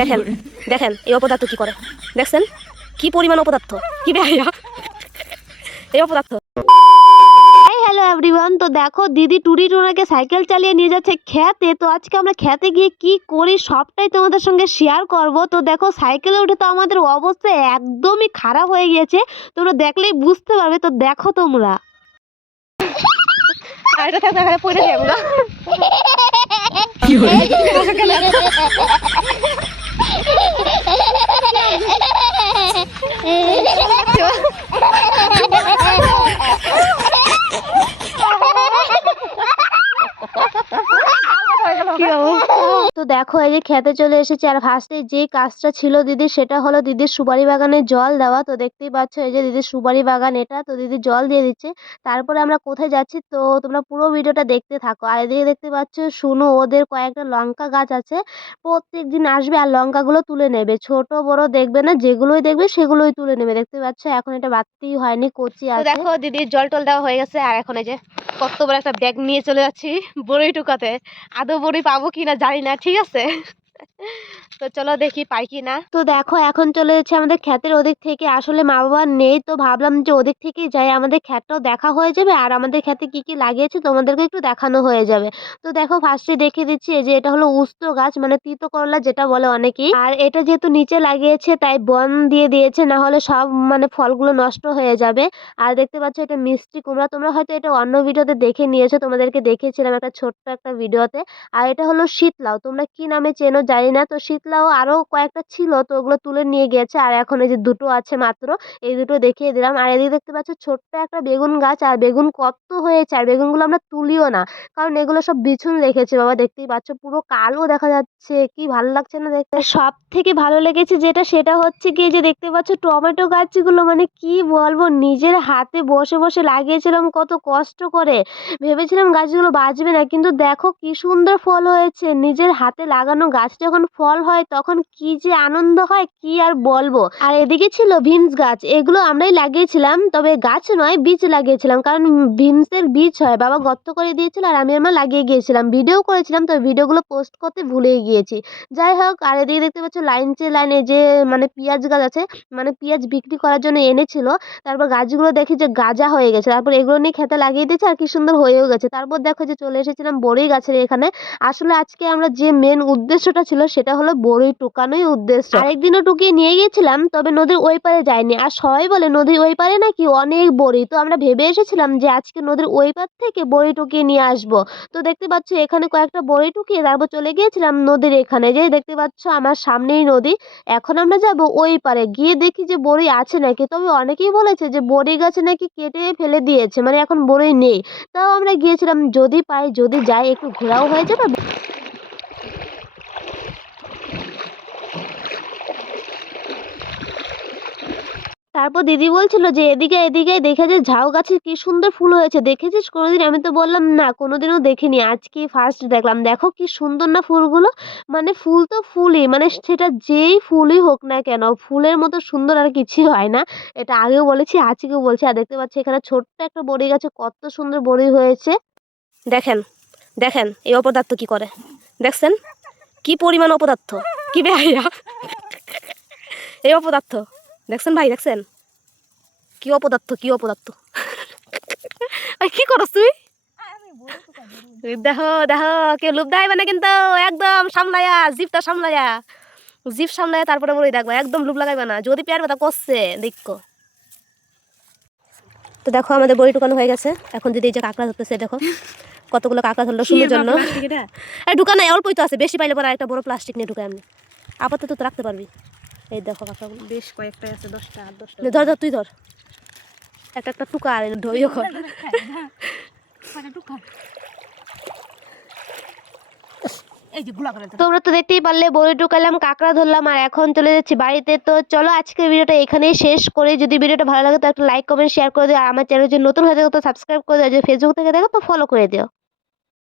দেখেন দেখেন এই অপদার্থ কি করে, দেখছেন কি পরিমাণ অপদার্থ, কি বেহায়া এই অপদার্থ। হ্যালো এভরিওয়ান, তো দেখো দিদি টুরি টুনাকে সাইকেল চালিয়ে নিয়ে যাচ্ছে খেতে। তো আজকে আমরা খেতে গিয়ে কি করি সবটাই তোমাদের সঙ্গে শেয়ার করব। তো দেখো সাইকেলে উঠে তো আমাদের অবস্থা একদমই খারাপ হয়ে গিয়েছে, তোমরা দেখলেই বুঝতে পারবে। তো দেখো তোমরা পড়ে যাবো না তো দেখো এই যে খেতে চলে এসেছে। আর ফার্স্টে যে কাজটা ছিল দিদির সেটা হলো দিদির সুপারি বাগানে জল দেওয়া। তো দেখতেই পাচ্ছ এই যে দিদির সুপারি বাগান এটা, তো দিদি জল দিয়ে দিচ্ছে। তারপরে আমরা কোথায় যাচ্ছি তো তোমরা পুরো ভিডিওটা দেখতে থাকো। আর এদিকে দেখতে পাচ্ছ শুনো ওদের কয়েকটা লঙ্কা গাছ আছে, প্রত্যেক দিন আসবে আর লঙ্কাগুলো তুলে নেবে, ছোট বড় দেখবে না, যেগুলোই দেখবে সেগুলোই তুলে নেবে। দেখতে পাচ্ছ এখন এটা বাড়তেই হয়নি, কচি আছে। দেখো দিদির জল টল দেওয়া হয়ে গেছে। আর এখন এই যে কত বড় একটা ব্যাগ নিয়ে চলে যাচ্ছি বড়ই টুকাতে। আদৌ বড়ি পাবো কিনা জানি না, ঠিক আছে তো চলো দেখি পাই কিনা। তো দেখো এখন চলে যাচ্ছে আমাদের ক্ষেতের ওদিক থেকে। আসলে মা বাবা নেই তো ভাবলাম যে ওদিক থেকে যাই, আমাদের ক্ষেতটাও দেখা হয়ে যাবে আর আমাদের ক্ষেতে কি কি লাগিয়েছে তোমাদেরকে একটু দেখানো হয়ে যাবে। তো দেখো ফার্স্টে দেখিয়ে দিচ্ছি এই যে এটা হলো উস্ত গাছ, মানে তিতো করলা যেটা বলে অনেকেই। আর এটা যেহেতু নিচে লাগিয়েছে তাই বন দিয়ে দিয়েছে, না হলে সব মানে ফলগুলো নষ্ট হয়ে যাবে। আর দেখতে পাচ্ছ এটা মিষ্টি কুমড়া, তোমরা হয়তো এটা অন্য ভিডিওতে দেখে নিয়েছো, তোমাদেরকে দেখিয়েছিলাম একটা ছোট্ট একটা ভিডিওতে। আর এটা হলো শীতলাউ, তোমরা কি নামে চেনো জানি না। তো শীতলাউ আরো কয়েকটা ছিল তো ওগুলো তুলে নিয়ে গিয়েছে, আর এখন এই যে দুটো আছে মাত্র, এই দুটো দেখিয়ে দিলাম। আর এদিকে দেখতে পাচ্ছ ছোট্ট একটা বেগুন গাছ, আর বেগুন কত হয়েছে, আর বেগুনগুলো আমরা তুলিও না কারণ এগুলো সব বিছুন রেখেছে বাবা। দেখতেই পাচ্ছ পুরো কালো দেখা যাচ্ছে, কি ভালো লাগছে না দেখতে। সব থেকে ভালো লেগেছে যেটা সেটা হচ্ছে কি যে দেখতে পাচ্ছ টমেটো গাছগুলো, মানে কি বলবো, নিজের হাতে বসে বসে লাগিয়েছিলাম কত কষ্ট করে। ভেবেছিলাম গাছগুলো বাঁচবে না, কিন্তু দেখো কি সুন্দর ফল হয়েছে। নিজের হাতে লাগানো গাছ যখন ফল হয় তখন কি যে আনন্দ হয় কি আর বলবো। আর এদিকে ছিল বিনস গাছ, এগুলো আমরাই লাগিয়েছিলাম, তবে গাছ নয় বীজ লাগিয়েছিলাম, কারণ বিনসের বীজ হয়, বাবা গর্ত করে দিয়েছিল আর আমি আমার লাগিয়ে গিয়েছিলাম, ভিডিও করেছিলাম, তবে ভিডিওগুলো পোস্ট করতে ভুলেই গিয়েছি। যাই হোক, আর এদিকে দেখতে পাচ্ছ লাইনচে লাইনে যে মানে পেঁয়াজ গাছ আছে, মানে পেঁয়াজ বিক্রি করার জন্য এনেছিল। তারপর গাছগুলো দেখি যে গাজা হয়ে গেছে, তারপর এগুলো নিয়ে খেতে লাগিয়ে দিয়েছে আর কি সুন্দর হয়েও গেছে। তারপর দেখো যে চলে এসেছিলাম বড়ই গাছের এখানে। আসলে আজকে আমরা যে মেন উদ্দেশ্যটা ছিল সেটা হলো বড়ই টুকানোই উদ্দেশ্য। আরেকদিনও টুকিয়ে নিয়ে গিয়েছিলাম, তবে নদীর ওই পারে যাইনি। আর সবাই বলে নদীর ওই পারে নাকি অনেক বড়ি, তো আমরা ভেবে এসেছিলাম যে আজকে নদীর ওই পার থেকে বড়ি টুকিয়ে নিয়ে আসবো। তো দেখতে পাচ্ছ এখানে কয়েকটা বড়ি টুকিয়ে তারপর চলে গিয়েছিলাম নদীর এখানে, যে দেখতে পাচ্ছ আমার সামনেই নদী। এখন আমরা যাব ওই পারে, গিয়ে দেখি যে বড়ি আছে নাকি। তবে অনেকেই বলেছে যে বড়ি গাছে নাকি কেটে ফেলে দিয়েছে, মানে এখন বড়ি নেই। তাও আমরা গিয়েছিলাম, যদি পাই যদি যাই একটু ঘোরাও হয়ে যাবে। তারপর দিদি বলছিল যে এদিকে এদিকে দেখে যে ঝাউ গাছে কি সুন্দর ফুল হয়েছে, দেখেছিস কোনোদিন? আমি তো বললাম না কোনোদিনও দেখিনি, আজকে ফার্স্ট দেখলাম। দেখো কি সুন্দর না ফুলগুলো, মানে ফুল তো ফুলই, মানে সেটা যেই ফুলই হোক না কেন ফুলের মতো সুন্দর আর কিছু হয় না। এটা আগেও বলেছি আজকেও বলছি। আর দেখতে পাচ্ছি এখানে ছোট্ট একটা বড়ি গাছে কত সুন্দর বড়ি হয়েছে। দেখেন দেখেন এই অপদার্থ কি করে, দেখছেন কি পরিমাণ অপদার্থ, কি বেহায়া এই অপদার্থ, দেখছেন ভাই, দেখছেন কি অপদার্থ, কি অপদার্থ কি করছ তুই? দেখো দেখো কেউ লুপ দেয় মানে কিন্তু একদম সামলায়া জিপটা সামলায়া, জিপ সামলায়া তারপরে বলে দেখবো, একদম লুপ লাগাইবে না, যদি পেয়ার ব্যথা করছে দেখো। তো দেখো আমাদের বড়ি টুকানো হয়ে গেছে। এখন যদি এই যে কাঁকড়া ধরতেছে, দেখো কতগুলো কাঁকড়া ধরলো সুন্দর জন্য। ঢুকানো অল্পই তো আছে, বেশি পাইলে পরে একটা বড় প্লাস্টিক নিয়ে ঢুকাই আমি, আপাতত তো রাখতে পারবি। এই দেখো কাঁকড়াগুলো বেশ কয়েকটাই আছে, 10টা 10টা। ধর ধর তুই ধর একটা একটা টুকা আর ধরিও কর। তোমরা তো দেখতেই পারলে বড়ি টুকালাম, কাঁকড়া ধরলাম, আর এখন চলে যাচ্ছি বাড়িতে। তো চলো আজকের ভিডিওটা এখানেই শেষ করি। যদি ভিডিওটা ভালো লাগে তো একটা লাইক কমেন্ট শেয়ার করে দিও, আর আমার চ্যানেল যদি নতুন হয়ে থাকে তো সাবস্ক্রাইব করে দিও, যদি ফেসবুক থেকে দেখো তো ফলো করে দিও।